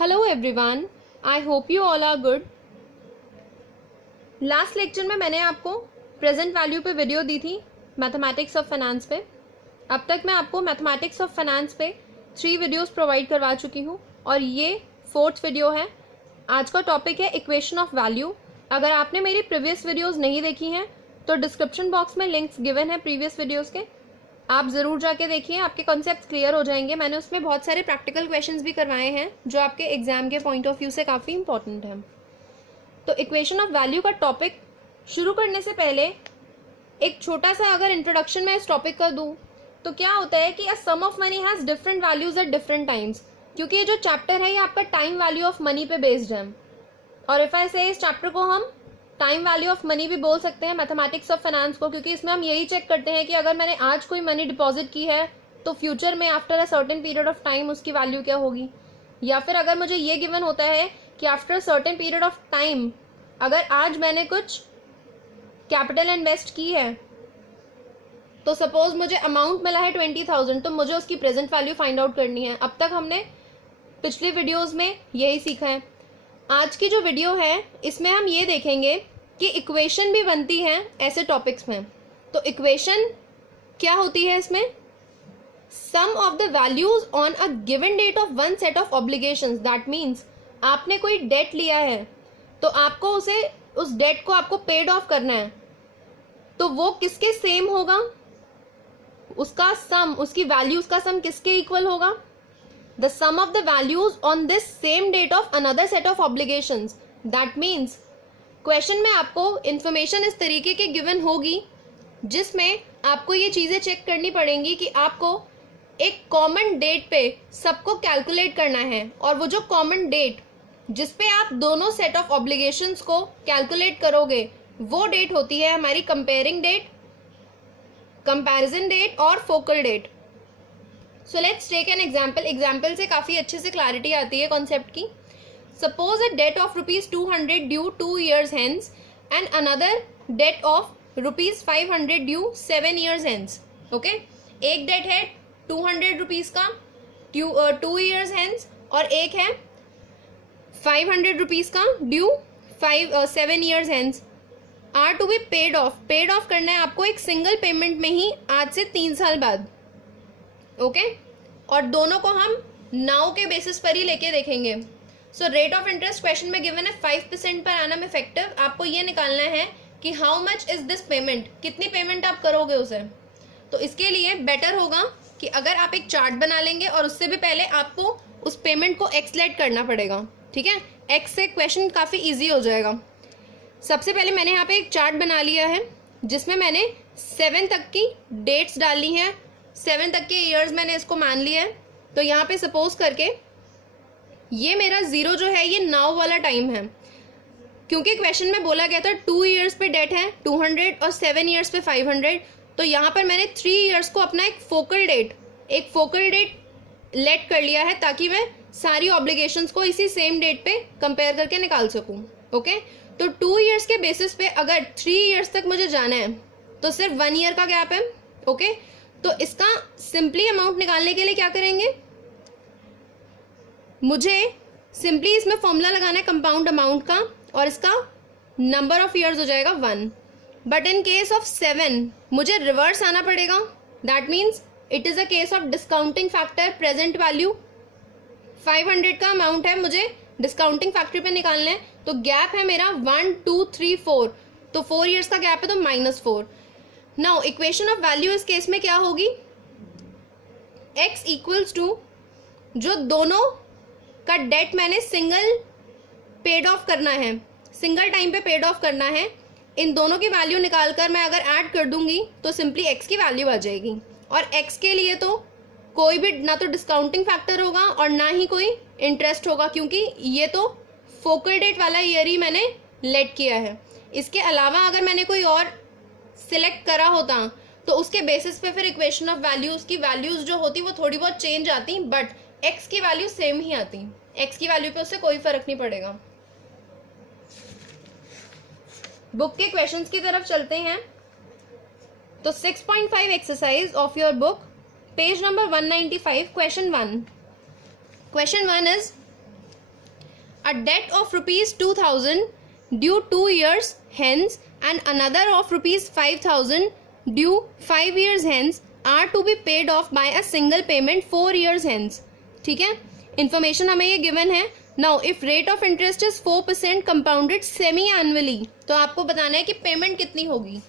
Hello everyone, I hope you all are good. Last lecture में मैंने आपको present value पे वीडियो दी थी मैथमेटिक्स ऑफ फाइनेंस पे। अब तक मैं आपको मैथमेटिक्स ऑफ फाइनेंस पे 3 वीडियोस प्रोवाइड करवा चुकी हूँ और ये 4th वीडियो है। आज का टॉपिक है इक्वेशन ऑफ वैल्यू। अगर आपने मेरी प्रीवियस वीडियोस नहीं देखी हैं तो डिस्क्रिप्शन बॉक्स में लिंक्स गिवन है प्रीवियस वीडियोज़ के, आप ज़रूर जाके देखिए, आपके कॉन्सेप्ट्स क्लियर हो जाएंगे। मैंने उसमें बहुत सारे प्रैक्टिकल क्वेश्चंस भी करवाए हैं जो आपके एग्जाम के पॉइंट ऑफ व्यू से काफ़ी इंपॉर्टेंट हैं। तो इक्वेशन ऑफ वैल्यू का टॉपिक शुरू करने से पहले एक छोटा सा अगर इंट्रोडक्शन मैं इस टॉपिक का दूँ तो क्या होता है कि a sum of money has different values at different times, क्योंकि ये जो चैप्टर है ये आपका टाइम वैल्यू ऑफ मनी पे बेस्ड है। और इफ आई से इस चैप्टर को हम टाइम वैल्यू ऑफ मनी भी बोल सकते हैं मैथमेटिक्स ऑफ फाइनेंस को, क्योंकि इसमें हम यही चेक करते हैं कि अगर मैंने आज कोई मनी डिपॉजिट की है तो फ्यूचर में after a certain period of time उसकी वैल्यू क्या होगी। या फिर अगर मुझे ये गिवन होता है कि after a certain period of time अगर आज मैंने कुछ कैपिटल इन्वेस्ट की है तो सपोज मुझे अमाउंट मिला है 20,000, तो मुझे उसकी प्रेजेंट वैल्यू फाइंड आउट करनी है। अब तक हमने पिछली वीडियोज़ में यही सीखा है। आज की जो वीडियो है इसमें हम ये देखेंगे कि इक्वेशन भी बनती है ऐसे टॉपिक्स में। तो इक्वेशन क्या होती है इसमें? Sum of the values on a given date of one set of obligations. That means आपने कोई डेट लिया है तो आपको उस डेट को आपको पेड ऑफ करना है, तो वो किसके सेम होगा? उसका सम, उसकी वैल्यूज का सम किसके इक्वल होगा? The sum of the values on this same date of another set of obligations. That means question में आपको इंफॉर्मेशन इस तरीके की गिवन होगी जिसमें आपको ये चीज़ें चेक करनी पड़ेंगी कि आपको एक कॉमन डेट पे सबको कैलकुलेट करना है, और वो जो कॉमन डेट जिस पे आप दोनों सेट ऑफ ऑब्लिगेशंस को कैलकुलेट करोगे वो डेट होती है हमारी कंपेयरिंग डेट, कंपैरिजन डेट और focal date. So let's take an example. Example से काफ़ी अच्छे से क्लैरिटी आती है कॉन्सेप्ट की। Suppose a date of ₹200 due 2 years hence and another debt of ₹500 due 7 years hence. Okay, एक डेट है 200 रुपीज़ का 2 years हेंस और एक है 500 रुपीज़ का due 7 years hence. Are to be paid off. Paid off करना है आपको एक सिंगल पेमेंट में ही आज से 3 साल बाद। ओके और दोनों को हम नाउ के बेसिस पर ही लेके देखेंगे। So rate of interest question में गिवन है 5% पर एनम इफेक्टिव। आपको ये निकालना है कि how much is this payment, कितनी पेमेंट आप करोगे उसे। तो इसके लिए बेटर होगा कि अगर आप एक चार्ट बना लेंगे और उससे भी पहले आपको उस पेमेंट को एक्सलेट करना पड़ेगा। ठीक है, एक्स से क्वेश्चन काफ़ी ईजी हो जाएगा। सबसे पहले मैंने यहाँ पे एक चार्ट बना लिया है जिसमें मैंने 7 तक की डेट्स डाली हैं, 7 तक के ईयर्स मैंने इसको मान लिया है। तो यहाँ पे सपोज करके ये मेरा 0 जो है ये नाउ वाला टाइम है, क्योंकि क्वेश्चन में बोला गया था 2 years पे डेट है 200 और 7 years पे 500। तो यहाँ पर मैंने 3 years को अपना एक फोकल डेट लेट कर लिया है ताकि मैं सारी ऑब्लिगेशंस को इसी सेम डेट पे कंपेयर करके निकाल सकूँ। ओके, तो 2 years के बेसिस पे अगर 3 years तक मुझे जाना है तो सिर्फ 1 year का गैप है। ओके, तो इसका सिंपली अमाउंट निकालने के लिए क्या करेंगे, मुझे सिंपली इसमें फॉर्मूला लगाना है कंपाउंड अमाउंट का और इसका नंबर ऑफ ईयर्स हो जाएगा 1। बट इन केस ऑफ 7 मुझे रिवर्स आना पड़ेगा। That means it is a case of discounting factor present value. 500 का अमाउंट है, मुझे डिस्काउंटिंग फैक्टर पे निकालना है, तो गैप है मेरा 1 2 3 4, तो 4 years का गैप है तो -4। नाउ इक्वेशन ऑफ वैल्यू इस केस में क्या होगी, x इक्वल्स टू जो दोनों का डेट मैंने सिंगल पेड ऑफ करना है, सिंगल टाइम पे पेड ऑफ करना है, इन दोनों की वैल्यू निकालकर मैं अगर ऐड कर दूंगी तो सिंपली x की वैल्यू आ जाएगी। और x के लिए तो कोई भी ना तो डिस्काउंटिंग फैक्टर होगा और ना ही कोई इंटरेस्ट होगा, क्योंकि ये तो फोकल डेट वाला ईयर ही मैंने लेट किया है। इसके अलावा अगर मैंने कोई और सिलेक्ट करा होता तो उसके बेसिस पे फिर इक्वेशन ऑफ वैल्यूज की वैल्यूज जो होती वो थोड़ी बहुत चेंज आती, बट एक्स की वैल्यू सेम ही आती। एक्स की वैल्यू पे उससे कोई फर्क नहीं पड़ेगा। बुक के क्वेश्चंस की तरफ चलते हैं। तो 6.5 exercise of your book, page number 195, question 1 is a date of ₹2,000 due 2 years hence and another of ₹5,000 due 5 years hence are to be paid off by a single payment 4 years hence. ठीक है, information हमें ये given है. Now if rate of interest is 4% compounded semi annually, तो आपको बताना है कि पेमेंट कितनी होगी.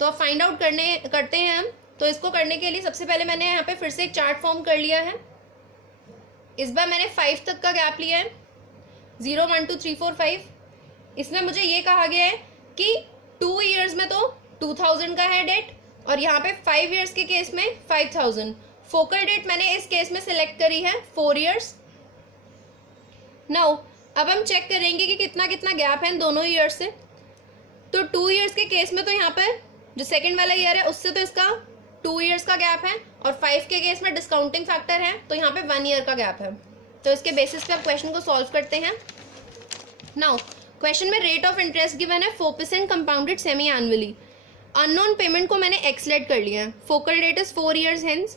तो अब फाइंड आउट करते हैं हम. तो इसको करने के लिए सबसे पहले मैंने यहाँ पे फिर से एक चार्ट फॉर्म कर लिया है. इस बार मैंने 5 तक का गैप लिया है, 0 1 2 3 4 5. इसमें मुझे ये कहा गया है कि 2 years में तो 2000 का है डेट, और यहाँ पे 5 years के केस में 5000. फोकल डेट मैंने इस केस में सिलेक्ट करी है 4 years. नाउ अब हम चेक करेंगे कि कितना कितना गैप है इन दोनों ईयर से. तो 2 years के केस में तो यहाँ पर जो सेकंड वाला ईयर है उससे तो इसका 2 years का गैप है, और 5 के केस में डिस्काउंटिंग फैक्टर है तो यहाँ पे 1 year का गैप है. तो इसके बेसिस पे आप क्वेश्चन को सॉल्व करते हैं. नाउ क्वेश्चन में रेट ऑफ इंटरेस्ट गिवन है 4% compounded semi annually. Unknown payment को मैंने एक्सलेट कर लिया है. Focal date is 4 years hence.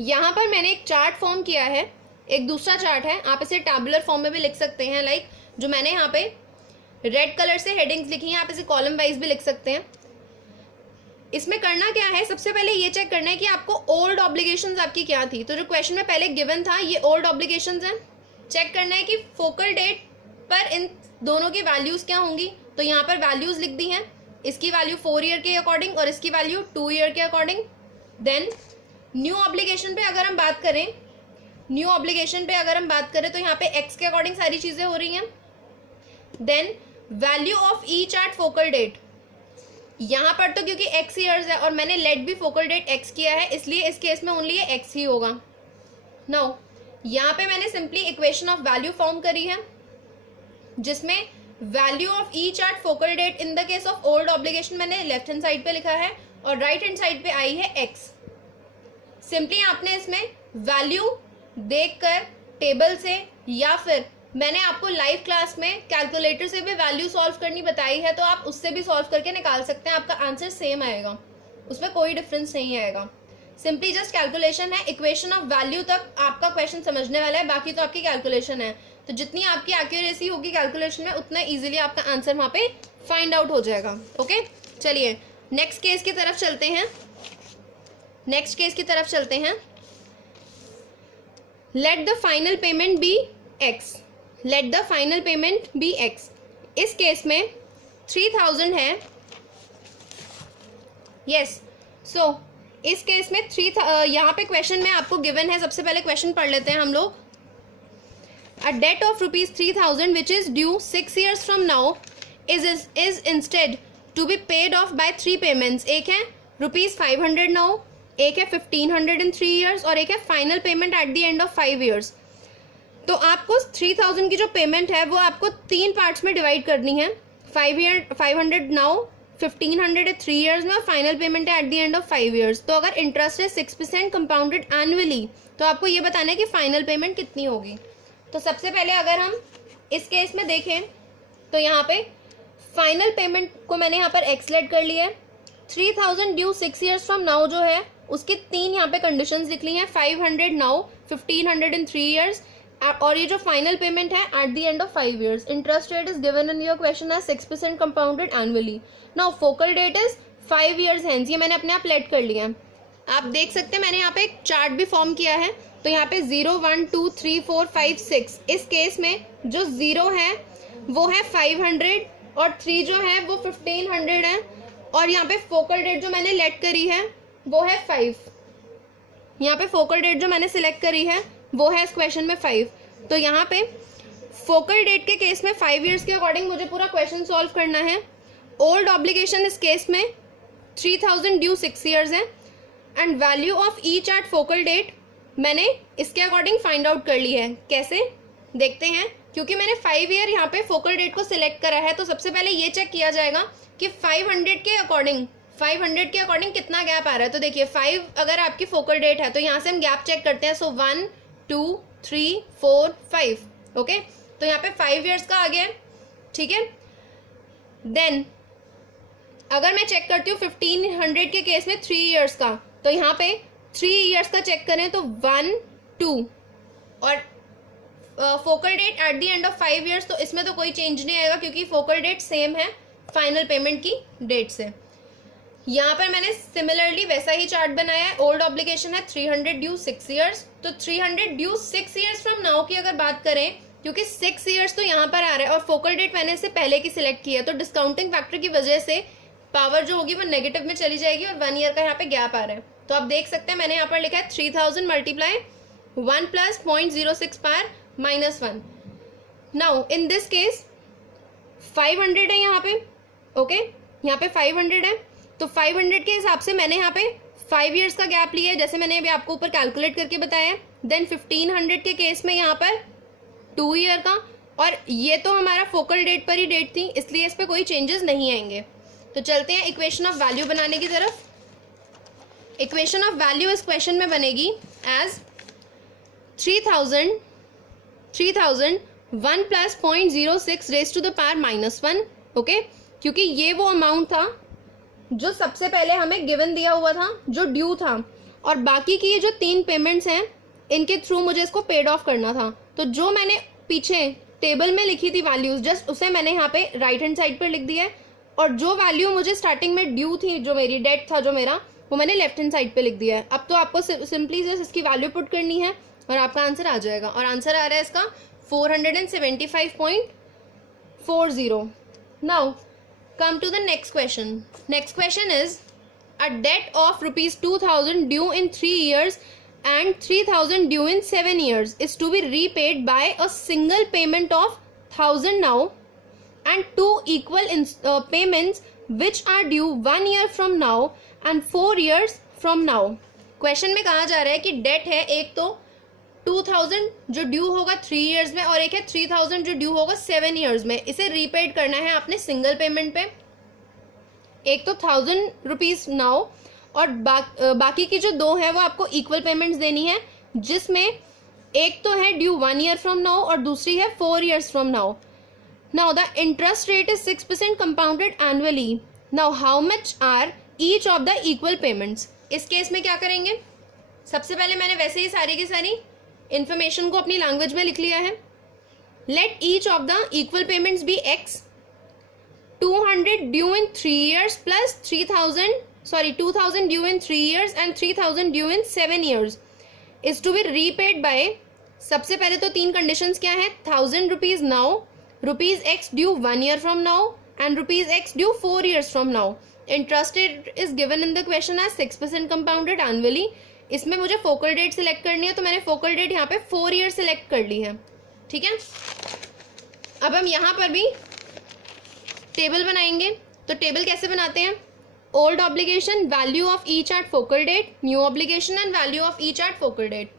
यहाँ पर मैंने एक चार्ट फॉर्म किया है, एक दूसरा चार्ट है, आप इसे टैबुलर फॉर्म में भी लिख सकते हैं. लाइक जो मैंने यहाँ पे रेड कलर से हेडिंग्स लिखी हैं, आप इसे कॉलम वाइज भी लिख सकते हैं. इसमें करना क्या है, सबसे पहले ये चेक करना है कि आपको ओल्ड ऑब्लिगेशंस आपकी क्या थी. तो जो क्वेश्चन में पहले गिवन था ये ओल्ड ऑब्लिगेशंस हैं. चेक करना है कि फोकल डेट पर इन दोनों की वैल्यूज क्या होंगी. तो यहाँ पर वैल्यूज लिख दी हैं, इसकी वैल्यू 4 year के अकॉर्डिंग और इसकी वैल्यू 2 year के अकॉर्डिंग. देन न्यू ऑब्लिगेशन पे अगर हम बात करें, तो यहाँ पे एक्स के अकॉर्डिंग सारी चीजें हो रही हैं. Then value of each at focal date. यहाँ पर तो क्योंकि एक्स ईयर्स है और मैंने लेट भी फोकल डेट एक्स किया है, इसलिए इस केस में ओनली ये एक्स ही होगा. नाउ यहाँ पे मैंने simply equation of value form करी है, जिसमें value of each at focal date in the case of old obligation मैंने लेफ्ट हैंड साइड पे लिखा है और राइट हैंड साइड पे आई है एक्स. सिंपली आपने इसमें वैल्यू देखकर टेबल से, या फिर मैंने आपको लाइव क्लास में कैलकुलेटर से भी वैल्यू सॉल्व करनी बताई है, तो आप उससे भी सॉल्व करके निकाल सकते हैं. आपका आंसर सेम आएगा, उसमें कोई डिफरेंस नहीं आएगा. सिंपली जस्ट कैलकुलेशन है. इक्वेशन ऑफ वैल्यू तक आपका क्वेश्चन समझने वाला है, बाकी तो आपकी कैलकुलेशन है. तो जितनी आपकी एक्यूरेसी होगी कैलकुलेशन में, उतना इजीली आपका आंसर वहां पे फाइंड आउट हो जाएगा. ओके, चलिए नेक्स्ट केस की तरफ चलते हैं. Let the final payment be X. इस केस में 3000 है. यस, सो इस केस में यहाँ पे क्वेश्चन में आपको गिवन है. सबसे पहले क्वेश्चन पढ़ लेते हैं हम लोग. A date of ₹3,000 which is due 6 years from now is instead to be paid off by 3 payments. एक है ₹500 नाउ, एक है 1500 in 3 years, और एक है final payment eight the end of 5 years. तो आपको 3000 की जो पेमेंट है वो आपको 3 पार्ट्स में डिवाइड करनी है. 500 नाउ, 1500 3 years में, और फाइनल पेमेंट है at the end of 5 years. तो अगर इंटरेस्ट है 6% कंपाउंडेड एनुअली, तो आपको ये बताना है कि फाइनल पेमेंट कितनी होगी. तो सबसे पहले अगर हम इस केस में देखें तो यहाँ पे फाइनल पेमेंट को मैंने यहाँ पर एक्सलेट कर लिया है. 3000 ड्यू 6 years फ्रॉम नाउ जो है उसकी 3 यहाँ पे कंडीशंस लिख ली हैं. 500 नाउ, 1500 in 3 years, और ये जो फाइनल पेमेंट है at the end of 5 years. Interest rate is given in your question as 6% compounded annually. Now focal date is 5 years hence. ये मैंने अपने आप लेट कर लिया है. आप देख सकते हैं मैंने यहाँ पे एक चार्ट भी फॉर्म किया है. तो यहाँ पे 0 1 2 3 4 5 6. इस केस में जो 0 है वो है 500 और 3 जो है वो 1500 है, और यहाँ पे फोकल डेट जो मैंने लेट करी है वो है 5. यहाँ पे फोकल डेट जो मैंने सिलेक्ट करी है वो है इस क्वेश्चन में 5. तो यहाँ पे फोकल डेट के केस में 5 years के अकॉर्डिंग मुझे पूरा क्वेश्चन सॉल्व करना है. ओल्ड ऑब्लिगेशन इस केस में 3000 ड्यू 6 years है, and value of each at focal date मैंने इसके अकॉर्डिंग फाइंड आउट कर ली है. कैसे देखते हैं, क्योंकि मैंने 5 year यहाँ पे फोकल डेट को सिलेक्ट करा है, तो सबसे पहले ये चेक किया जाएगा कि 500 के अकॉर्डिंग कितना गैप आ रहा है. तो देखिए 5 अगर आपकी फोकल डेट है तो यहाँ से हम गैप चेक करते हैं. सो 1 2 3 4 5. ओके, तो यहाँ पे 5 years का आ गया है. ठीक है, देन अगर मैं चेक करती हूँ 1500 के केस में 3 years का, तो यहाँ पे 3 years का चेक करें तो 1 2, और focal date at the end of 5 years, तो इसमें तो कोई चेंज नहीं आएगा क्योंकि फोकल डेट सेम है फाइनल पेमेंट की डेट से। यहाँ पर मैंने सिमिलरली वैसा ही चार्ट बनाया है। ओल्ड ऑब्लिगेशन है 300 ड्यू 6 ईयर्स, तो 300 ड्यू 6 ईयर्स फ्रॉम नाउ की अगर बात करें, क्योंकि 6 ईयर्स तो यहाँ पर आ रहा है और फोकल डेट मैंने इससे पहले की सिलेक्ट की है, तो डिस्काउंटिंग फैक्टर की वजह से पावर जो होगी वो नेगेटिव में चली जाएगी और 1 ईयर का यहाँ पे गैप आ रहा है। तो आप देख सकते हैं मैंने यहाँ पर लिखा है 3000 मल्टीप्लाई 1 प्लस 0.06 पर -1। नाउ इन दिस केस 500 है यहाँ पे, ओके यहाँ पे 500 है, तो 500 के हिसाब से मैंने यहाँ पे 5 ईयर्स का गैप लिया है, जैसे मैंने अभी आपको ऊपर कैलकुलेट करके बताया। देन 1500 के केस में यहाँ पर 2 ईयर का, और ये तो हमारा फोकल डेट पर ही डेट थी, इसलिए इस पर कोई चेंजेस नहीं आएंगे। तो चलते हैं इक्वेशन ऑफ वैल्यू बनाने की तरफ। इक्वेशन ऑफ वैल्यू इस क्वेश्चन में बनेगी as 3000 1 plus 0.06 raise to the power -1, okay, क्योंकि ये वो अमाउंट था जो सबसे पहले हमें गिवन दिया हुआ था, जो ड्यू था, और बाकी की ये जो 3 पेमेंट्स हैं इनके थ्रू मुझे इसको पेड ऑफ करना था। तो जो मैंने पीछे टेबल में लिखी थी वैल्यूज, जस्ट उसे मैंने यहाँ पे राइट हैंड साइड पर लिख दिया है, और जो वैल्यू मुझे स्टार्टिंग में ड्यू थी, जो मेरी डेट था जो मेरा, वो मैंने लेफ्ट हैंड साइड पे लिख दिया है। अब तो आपको सिंपली जस्ट इसकी वैल्यू पुट करनी है और आपका आंसर आ जाएगा, और आंसर आ रहा है इसका 475.40। Now come to the next question. Next question is a debt of ₹2000 due in 3 years and 3000 due in 7 years is to be repaid by a single payment of 1000 now and 2 equal payments which are due 1 year from now and 4 years from now. Question में कहा जा रहा है कि date है एक तो 2000 जो ड्यू होगा 3 इयर्स में, और एक है 3000 जो ड्यू होगा 7 इयर्स में। इसे रीपेड करना है आपने सिंगल पेमेंट पे। एक तो 1000 रुपीज नाउ, और बाकी की जो 2 है वो आपको इक्वल पेमेंट्स देनी है, जिसमें एक तो है ड्यू 1 ईयर फ्रॉम नाउ और दूसरी है 4 years from now. Now the interest rate is 6% compounded annually. Now how much are each of the equal payments. इस केस में क्या करेंगे, सबसे पहले मैंने वैसे ही सारी की सारी इंफॉर्मेशन को अपनी लैंग्वेज में लिख लिया है। Let each of the equal payments be x, 200 due in 3 years plus 2000 due in 3 years and 3000 due in 7 years is to be repaid by, सबसे पहले तो 3 कंडीशंस क्या है, 1000 rupees now, rupees x due 1 year from now and rupees x due 4 years from now. Interest rate is given in the question as 6% compounded annually. इसमें मुझे focal date select करनी है, तो मैंने फोकल डेट यहाँ पे 4 ईयर सिलेक्ट कर ली है, ठीक है। अब हम यहाँ पर भी टेबल बनाएंगे। तो टेबल कैसे बनाते हैं, old obligation, value of each at focal date, new obligation and value of each at focal date.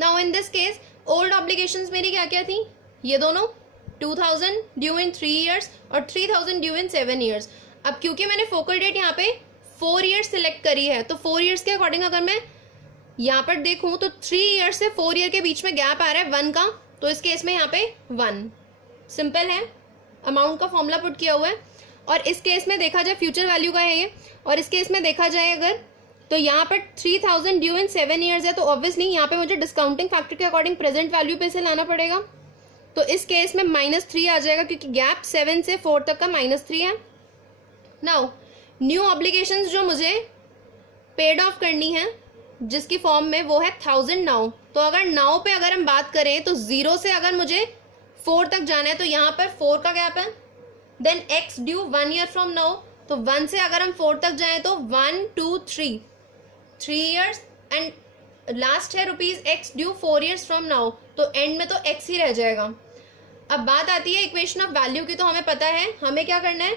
Now in this case old obligations मेरी क्या क्या थी, ये दोनों 2000 ड्यू इन 3 इयर्स और 3000 ड्यू इन 7 इयर्स। अब क्योंकि मैंने फोकल डेट यहाँ पे 4 ईयर्स सिलेक्ट करी है, तो 4 ईयर्स के अकॉर्डिंग अगर मैं यहाँ पर देखूं तो 3 ईयर से 4 ईयर के बीच में गैप आ रहा है 1 का, तो इस केस में यहाँ पे 1 सिंपल है, अमाउंट का फॉर्मूला पुट किया हुआ है। और इस केस में देखा जाए फ्यूचर वैल्यू का है ये, और इस केस में देखा जाए अगर तो यहाँ पर 3000 ड्यू इन 7 ईयर्स है, तो ऑब्वियसली यहाँ पे मुझे डिस्काउंटिंग फैक्टर के अकॉर्डिंग प्रेजेंट वैल्यू पे से लाना पड़ेगा। तो इस केस में -3 आ जाएगा क्योंकि गैप 7 से 4 तक का -3 है। नाउ न्यू ऑब्लिगेशंस जो मुझे पेड ऑफ करनी है जिसकी फॉर्म में, वो है 1000 नाउ। तो अगर नाउ पे अगर हम बात करें तो 0 से अगर मुझे 4 तक जाना है तो यहाँ पर 4 का गैप है। Then x due 1 year from now, तो 1 से अगर हम 4 तक जाएं तो 1 2 3 ईयर्स, एंड लास्ट है rupees x due 4 years from now, तो एंड में तो x ही रह जाएगा। अब बात आती है इक्वेशन ऑफ वैल्यू की, तो हमें पता है हमें क्या करना है,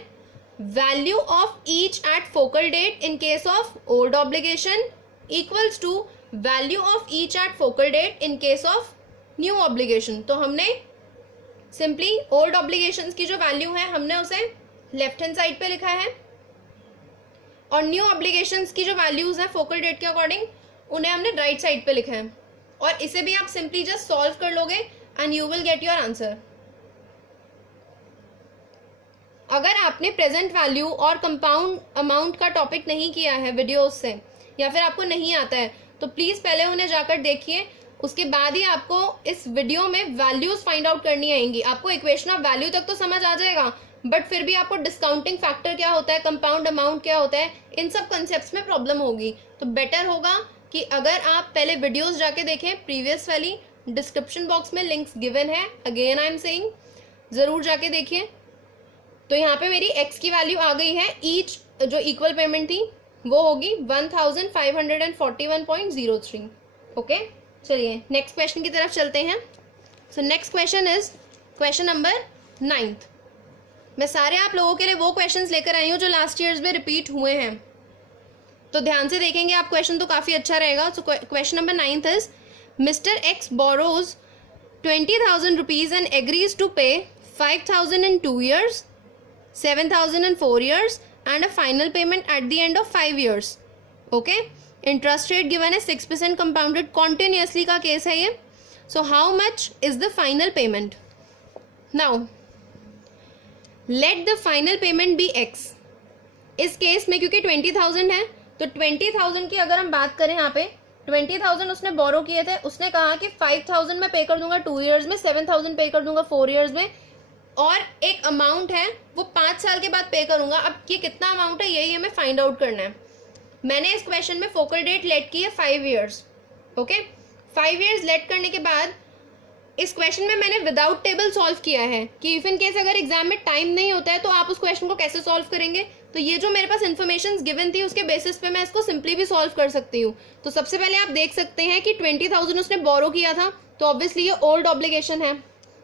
value of each at focal date in case of old obligation equals to value of each at focal date in case of new obligation. तो हमने सिंपली ओल्ड ऑब्लिगेशंस की जो वैल्यू है हमने उसे लेफ्ट हैंड साइड पे लिखा है, और न्यू ऑब्लिगेशंस की जो वैल्यूज हैं फोकल डेट के अकॉर्डिंग उन्हें हमने राइट साइड पे लिखा है। और इसे भी आप सिंपली जस्ट सॉल्व कर लोगे and you will get your answer. अगर आपने प्रेजेंट वैल्यू और कंपाउंड अमाउंट का टॉपिक नहीं किया है वीडियोस से, या फिर आपको नहीं आता है, तो प्लीज पहले उन्हें जाकर देखिए। उसके बाद ही आपको इस वीडियो में वैल्यूज फाइंड आउट करनी आएंगी। आपको इक्वेशन ऑफ वैल्यू तक तो समझ आ जाएगा, बट फिर भी आपको डिस्काउंटिंग फैक्टर क्या होता है, कंपाउंड अमाउंट क्या होता है, इन सब कंसेप्ट में प्रॉब्लम होगी। तो बेटर होगा कि अगर आप पहले वीडियोस जाके देखें, प्रीवियस वाली डिस्क्रिप्शन बॉक्स में लिंक्स गिवन है, अगेन आई एम सेइंग जरूर जाके देखिए। तो यहाँ पे मेरी एक्स की वैल्यू आ गई है, ईच जो इक्वल पेमेंट थी वो होगी 1541.03। ओके, चलिए नेक्स्ट क्वेश्चन की तरफ चलते हैं। So next question is question number 9। मैं सारे आप लोगों के लिए वो क्वेश्चंस लेकर आई हूँ जो लास्ट ईयर्स में रिपीट हुए हैं, तो ध्यान से देखेंगे आप क्वेश्चन तो काफी अच्छा रहेगा। So question number 9 is mister x borrows 20,000 rupees and agrees to pay 5,000 in 2 years, 7,000 in 4 years and a final payment at the end of 5 years. Okay, interest rate given है 6% compounded continuously का case है ये। So how much is the final payment? Now let the final payment be x। इस case में क्योंकि 20,000 है तो 20,000 की अगर हम बात करें, यहाँ पे 20,000 उसने बोरो किए थे, उसने कहा कि 5,000 मैं पे कर दूंगा 2 years में, 7,000 पे कर दूंगा 4 years में, और एक अमाउंट है वो 5 साल के बाद पे करूंगा। अब ये कितना अमाउंट है यही हमें फाइंड आउट करना है। मैंने इस क्वेश्चन में फोकल डेट लेट की है 5 years। ओके, 5 years लेट करने के बाद इस क्वेश्चन में मैंने विदाउट टेबल सॉल्व किया है कि इफ इन केस अगर एग्जाम में टाइम नहीं होता है तो आप उस क्वेश्चन को कैसे सॉल्व करेंगे। तो ये जो मेरे पास इन्फॉर्मेशन गिवन थी उसके बेसिस पे मैं इसको सिंपली भी सॉल्व कर सकती हूँ। तो सबसे पहले आप देख सकते हैं कि 20,000 उसने बोरो किया था, तो ऑब्वियसली ये ओल्ड ऑब्लिगेशन है।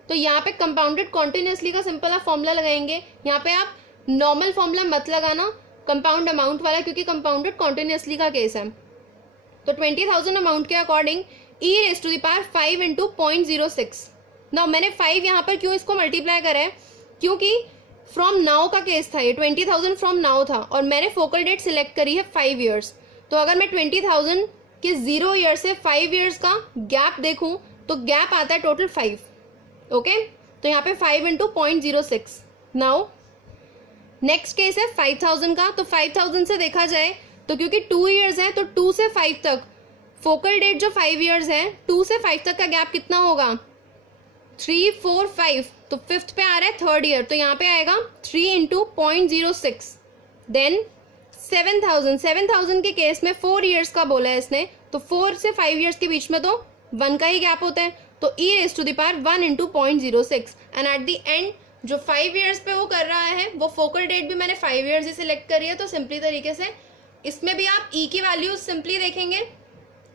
तो यहाँ पे कंपाउंडेड कॉन्टिन्यूसली का सिंपल आप फॉर्मूला लगाएंगे। यहाँ पे आप नॉर्मल फॉर्मूला मत लगाना कंपाउंड अमाउंट वाला, क्योंकि कंपाउंडेड कॉन्टिन्यूसली का केस है। तो 20,000 अमाउंट के according e raised to the power 5 into 0.06। Now मैंने 5 यहाँ पर क्यों इसको मल्टीप्लाई करा है, क्योंकि फ्रॉम नाउ का केस था ये, 20,000 फ्रॉम नाउ था और मैंने फोकल डेट सिलेक्ट करी है 5 years। तो अगर मैं 20,000 के 0 ईयर से 5 years का गैप देखूं तो गैप आता है टोटल 5। ओके, तो यहाँ पे 5 into 0.06। नाउ नेक्स्ट केस है 5,000 का। तो 5,000 से देखा जाए तो क्योंकि 2 years है तो 2 से 5 तक फोकल डेट जो 5 years है, 2 से 5 तक का गैप कितना होगा, 3, 4, 5। तो 5th पे आ रहा है 3rd ईयर, तो यहाँ पे आएगा 3 into 0.06। देन 7,000 के केस में 4 years का बोला है इसने, तो 4 से 5 years के बीच में तो 1 का ही गैप होता है। तो e raised to the power 1 into 0.06 and eight the and जो 5 years पे वो कर रहा है वो फोकल डेट भी मैंने 5 years ही सिलेक्ट करी है। तो सिंपली तरीके से इसमें भी आप e की वैल्यूज सिंपली देखेंगे,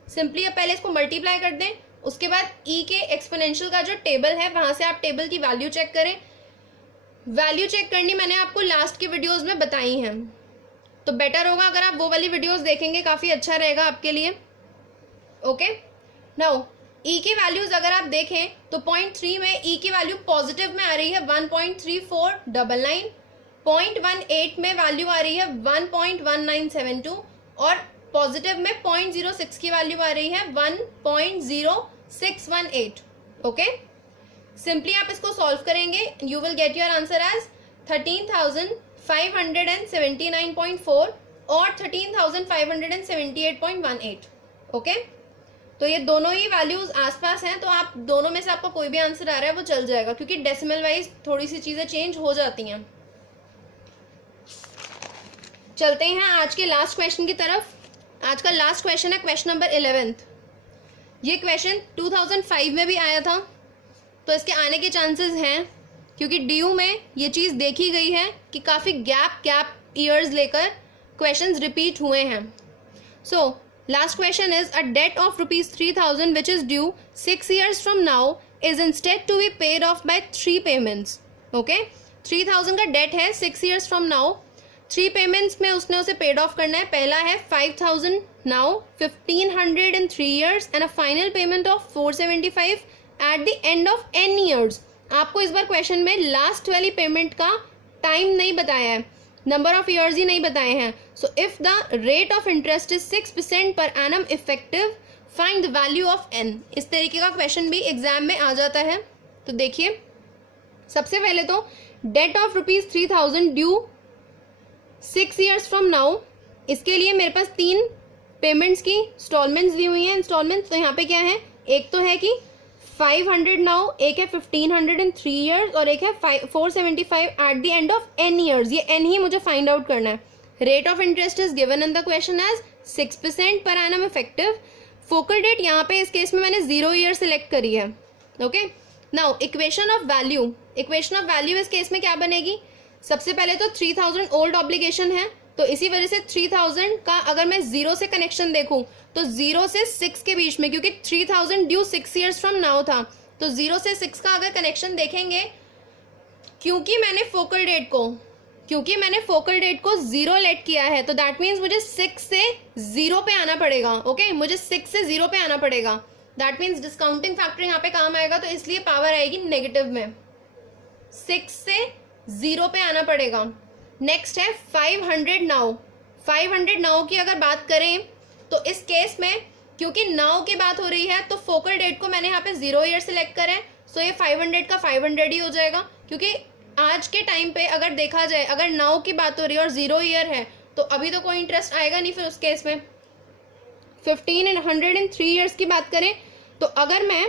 सिंपली पहले इसको मल्टीप्लाई कर दें, उसके बाद e के एक्सपोनेंशियल का जो टेबल है वहां से आप टेबल की वैल्यू चेक करें। वैल्यू चेक करनी मैंने आपको लास्ट की वीडियोस में बताई हैं, तो बेटर होगा अगर आप वो वाली वीडियोस देखेंगे, काफी अच्छा रहेगा आपके लिए। ओके, नाउ e की वैल्यूज अगर आप देखें तो 0.3 में e की वैल्यू पॉजिटिव में आ रही है 1.3499, 0.18 में वैल्यू आ रही है 1.1972 और पॉजिटिव में 0.06 की वैल्यू आ रही है 1.0618। ओके, सिंपली आप इसको सॉल्व करेंगे, you will get your answer as 13,579.4 और 13,578.18। ओके, तो ये दोनों ही वैल्यूज आसपास हैं, तो आप दोनों में से आपको कोई भी आंसर आ रहा है वो चल जाएगा, क्योंकि डेसिमल वाइज थोड़ी सी चीजें चेंज हो जाती हैं। चलते हैं आज के लास्ट क्वेश्चन की तरफ। आज का लास्ट क्वेश्चन है क्वेश्चन नंबर 11। ये क्वेश्चन 2005 में भी आया था, तो इसके आने के चांसेस हैं, क्योंकि DU में ये चीज़ देखी गई है कि काफ़ी गैप ईयर्स लेकर क्वेश्चंस रिपीट हुए हैं। So last question is a date of ₹3,000 which is due 6 years from now is instead to be paid off by 3 payments। Okay, 3,000 का डेट है 6 years फ्रॉम नाउ, 3 payments में उसने उसे paid off करना है। पहला है 5,000 now, 1,500 in 3 years and a final payment of 475 at the end of n years। आपको इस बार क्वेश्चन में लास्ट वाली पेमेंट का टाइम नहीं बताया है, नंबर ऑफ ईयर्स ही नहीं बताए हैं। So if the rate of interest is 6% per annum effective, find the value of n। इस तरीके का क्वेश्चन भी एग्जाम में आ जाता है। तो देखिए, सबसे पहले तो debt of ₹3,000 due 6 years from now, इसके लिए मेरे पास 3 पेमेंट्स की इंस्टॉलमेंट्स दी हुई हैं। इंस्टॉलमेंट्स तो यहाँ पे क्या है, एक तो है कि 500 नाउ, एक है 1500 इन 3 ईयर्स, और एक है 475 at the end of n years. ये n ही मुझे फाइंड आउट करना है। Rate of interest is given in the question as 6% per annum effective. Focal date यहाँ पे इस केस में मैंने 0 ईयर सिलेक्ट करी है। Okay, now equation of value. Equation of value इस केस में क्या बनेगी? सबसे पहले तो 3000 ओल्ड ऑब्लिगेशन है, तो इसी वजह से 3000 का अगर मैं 0 से कनेक्शन देखूं तो 0 से 6 के बीच में, क्योंकि 3000 ड्यू 6 ईयर्स फ्रॉम नाउ था, तो 0 से 6 का अगर कनेक्शन देखेंगे, क्योंकि मैंने फोकल डेट को 0 लेट किया है, तो दैट मीन्स मुझे 6 से 0 पे आना पड़ेगा। ओके, मुझे 6 से 0 पे आना पड़ेगा। दैट मीन्स डिस्काउंटिंग फैक्टर यहाँ पे काम आएगा, तो इसलिए पावर आएगी नेगेटिव में। 6 से 0 पे आना पड़ेगा। नेक्स्ट है 500 नाउ। 500 नाउ की अगर बात करें तो इस केस में क्योंकि नाउ की बात हो रही है, तो फोकल डेट को मैंने यहाँ पे 0 ईयर सिलेक्ट करा है, सो ये 500 का 500 ही हो जाएगा। क्योंकि आज के टाइम पे अगर देखा जाए, अगर नाउ की बात हो रही है और 0 ईयर है, तो अभी तो कोई इंटरेस्ट आएगा नहीं फिर उस केस में। 1500 इन 3 ईयर्स की बात करें तो अगर मैं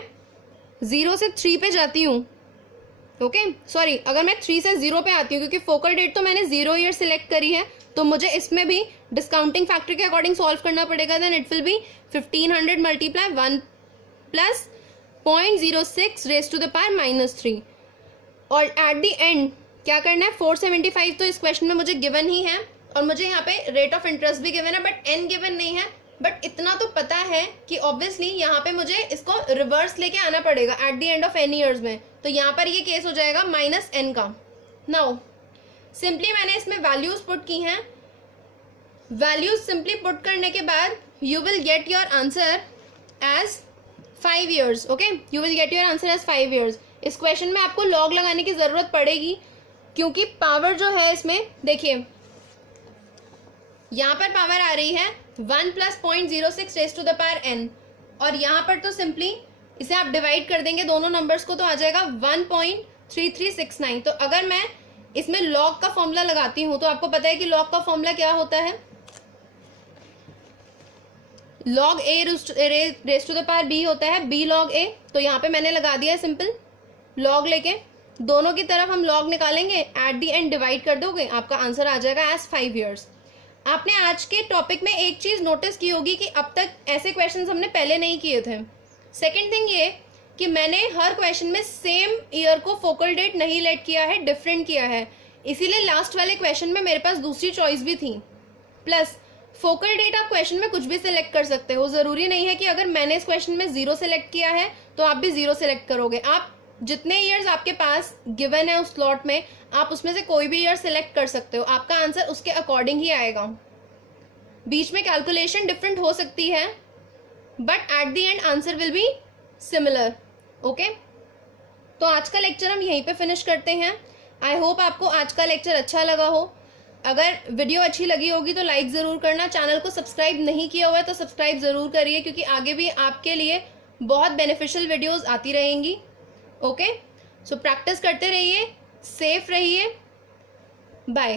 0 से 3 पे जाती हूँ, ओके सॉरी, अगर मैं 3 से 0 पे आती हूँ, क्योंकि फोकल डेट तो मैंने 0 ईयर सिलेक्ट करी है, तो मुझे इसमें भी डिस्काउंटिंग फैक्टर के अकॉर्डिंग सॉल्व करना पड़ेगा। Then it will be 1500 multiply 1 plus 0.06 raise to the power -3, और एट द एंड क्या करना है? 475 तो इस क्वेश्चन में मुझे गिवन ही है, और मुझे यहाँ पे रेट ऑफ इंटरेस्ट भी गिवन है, बट n गिवन नहीं है। बट इतना तो पता है कि ऑब्वियसली यहाँ पे मुझे इसको रिवर्स लेके आना पड़ेगा eight the end of n years में, तो यहाँ पर ये केस हो जाएगा -n का। नाउ सिंपली मैंने इसमें वैल्यूज पुट की हैं। वैल्यूज सिंपली पुट करने के बाद you will get your answer as 5 years. Okay, you will get your answer as 5 years. इस क्वेश्चन में आपको लॉग लगाने की जरूरत पड़ेगी, क्योंकि पावर जो है इसमें देखिए, यहाँ पर पावर आ रही है 1 plus 0.06 raise to the power n, और यहाँ पर तो सिंपली इसे आप डिवाइड कर देंगे दोनों नंबर्स को, तो आ जाएगा 1.3369। तो अगर मैं इसमें लॉग का फॉर्मूला लगाती हूँ, तो आपको पता है कि लॉग का फॉर्मूला क्या होता है? Log a raise to the power b होता है, b लॉग a। तो यहाँ पे मैंने लगा दिया है सिंपल लॉग लेके, दोनों की तरफ हम लॉग निकालेंगे, एट दी एंड डिवाइड कर दोगे, आपका आंसर आ जाएगा एज 5 ईयर्स। आपने आज के टॉपिक में एक चीज नोटिस की होगी कि अब तक ऐसे क्वेश्चंस हमने पहले नहीं किए थे। सेकंड थिंग ये कि मैंने हर क्वेश्चन में सेम ईयर को फोकल डेट नहीं लेट किया है, डिफरेंट किया है, इसीलिए लास्ट वाले क्वेश्चन में मेरे पास दूसरी चॉइस भी थी। प्लस फोकल डेट आप क्वेश्चन में कुछ भी सिलेक्ट कर सकते हो, जरूरी नहीं है कि अगर मैंने इस क्वेश्चन में 0 सिलेक्ट किया है तो आप भी 0 सिलेक्ट करोगे। आप जितने ईयर्स आपके पास गिवन है उस स्लॉट में, आप उसमें से कोई भी ईयर सिलेक्ट कर सकते हो, आपका आंसर उसके अकॉर्डिंग ही आएगा। बीच में कैलकुलेशन डिफरेंट हो सकती है, but at the and answer will be similar. Okay, तो आज का लेक्चर हम यहीं पे फिनिश करते हैं। आई होप आपको आज का लेक्चर अच्छा लगा हो। अगर वीडियो अच्छी लगी होगी तो लाइक ज़रूर करना। चैनल को सब्सक्राइब नहीं किया हुआ है तो सब्सक्राइब ज़रूर करिए, क्योंकि आगे भी आपके लिए बहुत बेनिफिशियल वीडियोस आती रहेंगी। ओके, सो प्रैक्टिस करते रहिए, सेफ रहिए, बाय।